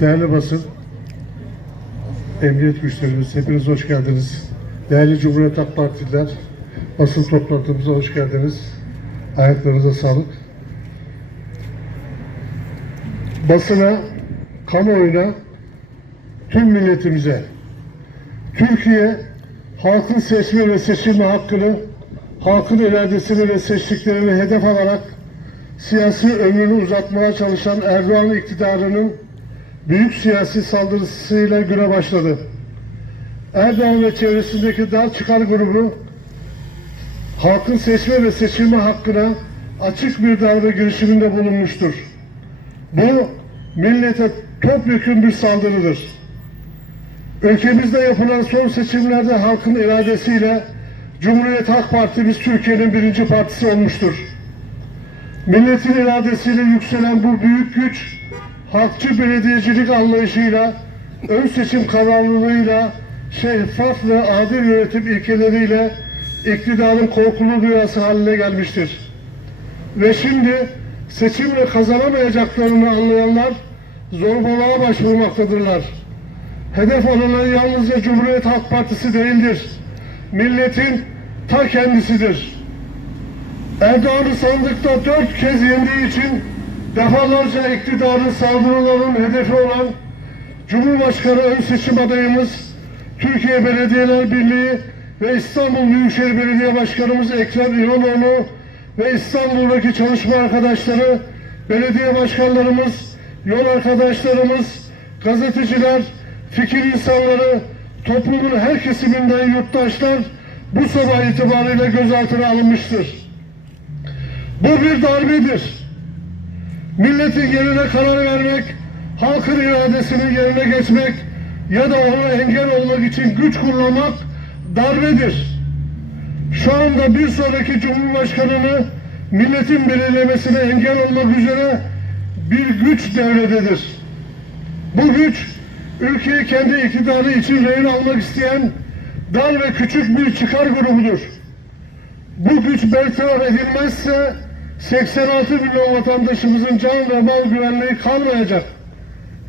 Değerli basın, emniyet güçlerimiz, hepiniz hoş geldiniz. Değerli Cumhuriyet Halk Partililer, basın toplantımıza hoş geldiniz. Ayaklarınıza sağlık. Basına, kamuoyuna, tüm milletimize, Türkiye halkın seçme ve seçilme hakkını, halkın iradesini ve seçtiklerini hedef alarak siyasi ömrünü uzatmaya çalışan Erdoğan iktidarının büyük siyasi saldırısıyla güne başladı. Erdoğan ve çevresindeki dar çıkar grubu halkın seçme ve seçilme hakkına açık bir darbe girişiminde bulunmuştur. Bu millete topyekun bir saldırıdır. Ülkemizde yapılan son seçimlerde halkın iradesiyle Cumhuriyet Halk Partimiz Türkiye'nin birinci partisi olmuştur. Milletin iradesiyle yükselen bu büyük güç, halkçı belediyecilik anlayışıyla, ön seçim kararlılığıyla, şeffaf ve adil yönetim ilkeleriyle iktidarın korkulu rüyası haline gelmiştir. Ve şimdi seçimle kazanamayacaklarını anlayanlar zorbalığa başvurmaktadırlar. Hedef alınan yalnızca Cumhuriyet Halk Partisi değildir. Milletin ta kendisidir. Erdoğan'ı sandıkta dört kez yendiği için defalarca iktidarın saldırıların hedefi olan Cumhurbaşkanı ön seçim adayımız Türkiye Belediyeler Birliği ve İstanbul Büyükşehir Belediye Başkanımız Ekrem İmamoğlu ve İstanbul'daki çalışma arkadaşları, belediye başkanlarımız, yol arkadaşlarımız, gazeteciler, fikir insanları, toplumun her kesiminden yurttaşlar bu sabah itibariyle gözaltına alınmıştır. Bu bir darbedir. Milletin yerine karar vermek, halkın iradesinin yerine geçmek ya da ona engel olmak için güç kullanmak darbedir. Şu anda bir sonraki Cumhurbaşkanını milletin belirlemesine engel olmak üzere bir güç devrededir. Bu güç ülkeyi kendi iktidarı için rehin almak isteyen dar ve küçük bir çıkar grubudur. Bu güç bertaraf edilmezse 86 milyon vatandaşımızın can ve mal güvenliği kalmayacak.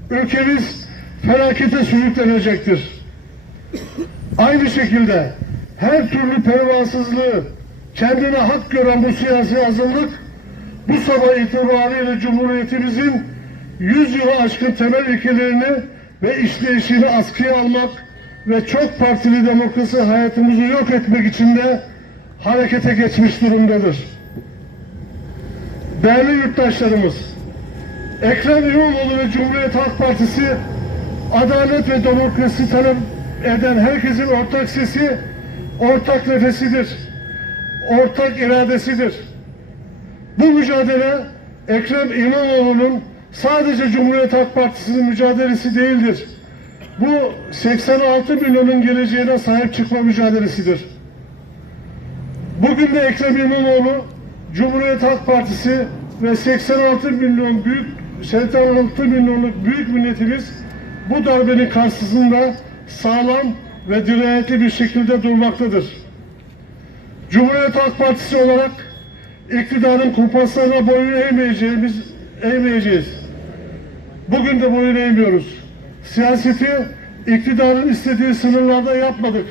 Ülkemiz felakete sürüklenecektir. Aynı şekilde her türlü pervasızlığı kendine hak gören bu siyasi azınlık bu sabah itibariyle Cumhuriyetimizin 100 yılı aşkın temel ilkelerini ve işleyişini askıya almak ve çok partili demokrasi hayatımızı yok etmek için de harekete geçmiş durumdadır. Değerli yurttaşlarımız, Ekrem İmamoğlu ve Cumhuriyet Halk Partisi adalet ve demokrasi talep eden herkesin ortak sesi, ortak nefesidir, ortak iradesidir. Bu mücadele Ekrem İmamoğlu'nun sadece Cumhuriyet Halk Partisi'nin mücadelesi değildir. Bu 86 milyonun geleceğine sahip çıkma mücadelesidir. Bugün de Ekrem İmamoğlu, Cumhuriyet Halk Partisi ve 86 milyon büyük 86 milyonluk büyük milletimiz bu darbenin karşısında sağlam ve dirayetli bir şekilde durmaktadır. Cumhuriyet Halk Partisi olarak iktidarın kumpaslarına boyun eğmeyeceğimiz, eğmeyeceğiz. Bugün de boyun eğmiyoruz. Siyaseti iktidarın istediği sınırlarda yapmadık.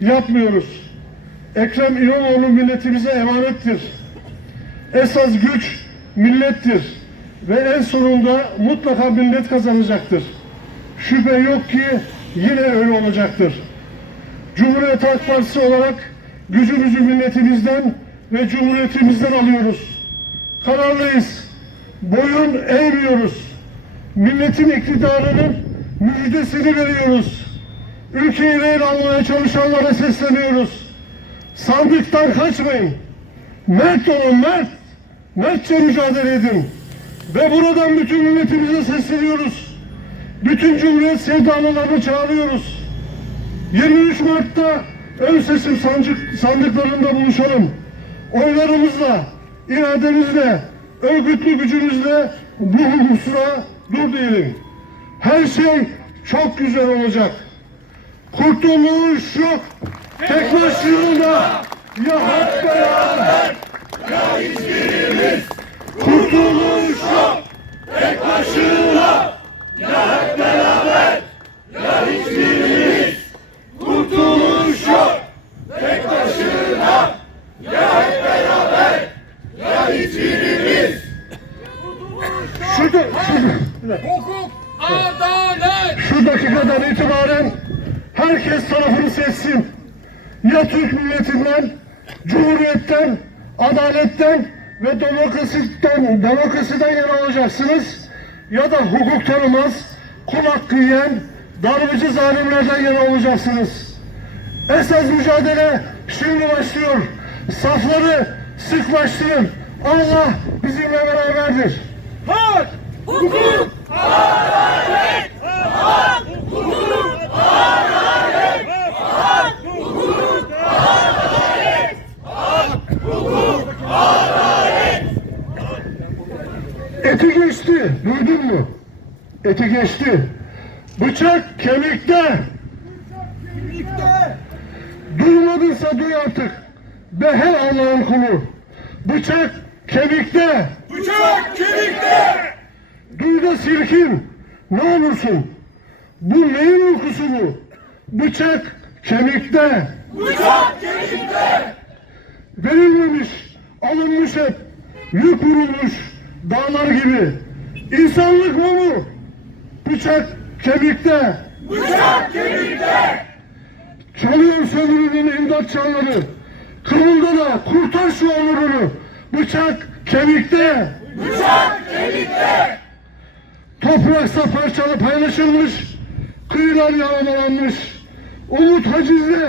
Yapmıyoruz. Ekrem İmamoğlu milletimize emanettir. Esas güç millettir. Ve en sonunda mutlaka millet kazanacaktır. Şüphe yok ki yine öyle olacaktır. Cumhuriyet Halk Partisi olarak gücümüzü milletimizden ve cumhuriyetimizden alıyoruz. Kararlıyız. Boyun eğmiyoruz. Milletin iktidarının müjdesini veriyoruz. Ülkeyi rehin almaya çalışanlara sesleniyoruz. Sandıktan kaçmayın. Mert olun mert. Mertçe mücadele edin. Ve buradan bütün milletimize sesleniyoruz. Bütün Cumhuriyet sevdalılarını çağırıyoruz. 23 Mart'ta ön seçim sandık, sandıklarında buluşalım. Oylarımızla, irademizle, örgütlü gücümüzle bu hususuna dur diyelim. Her şey çok güzel olacak. Kurtuluş yok. Tek başına ya hep beraber ya hiçbirimiz. Kurtuluş yok. Tek başına ya hep hukuk, adalet. Şu dakikadan itibaren herkes tarafını seçsin. Ya Türk milletinden, cumhuriyetten, adaletten ve demokrasiden, demokrasiden yana olacaksınız. Ya da hukuk tanımaz, kul hakkı yiyen, darbeci zalimlerden yana olacaksınız. Esas mücadele şimdi başlıyor. Safları sıklaştırın. Allah bizimle beraberdir. Hak, hukuk, Eti geçti. Duydun mu? Eti geçti. Bıçak kemikte. Duymadınsa duy artık. Behel Allah'ın kulu. Bıçak kemikte. bıçak kemikte. Duy da silkin. Ne olursun. Bu neyin uykusu bu? Bıçak kemikte. Bıçak kemikte. Verilmemiş, alınmış hep. Yük vurulmuş dağlar gibi. İnsanlık mı bu? Bıçak kemikte. Bıçak kemikte. Çalıyor sömürünün imdat çanları. Kırıldı da kurtar şu onurunu. Bıçak kemikte. Bıçak kemikte. Topraksa parçalı paylaşılmış. Kıyılar yağmalanmış. Umut hacizde.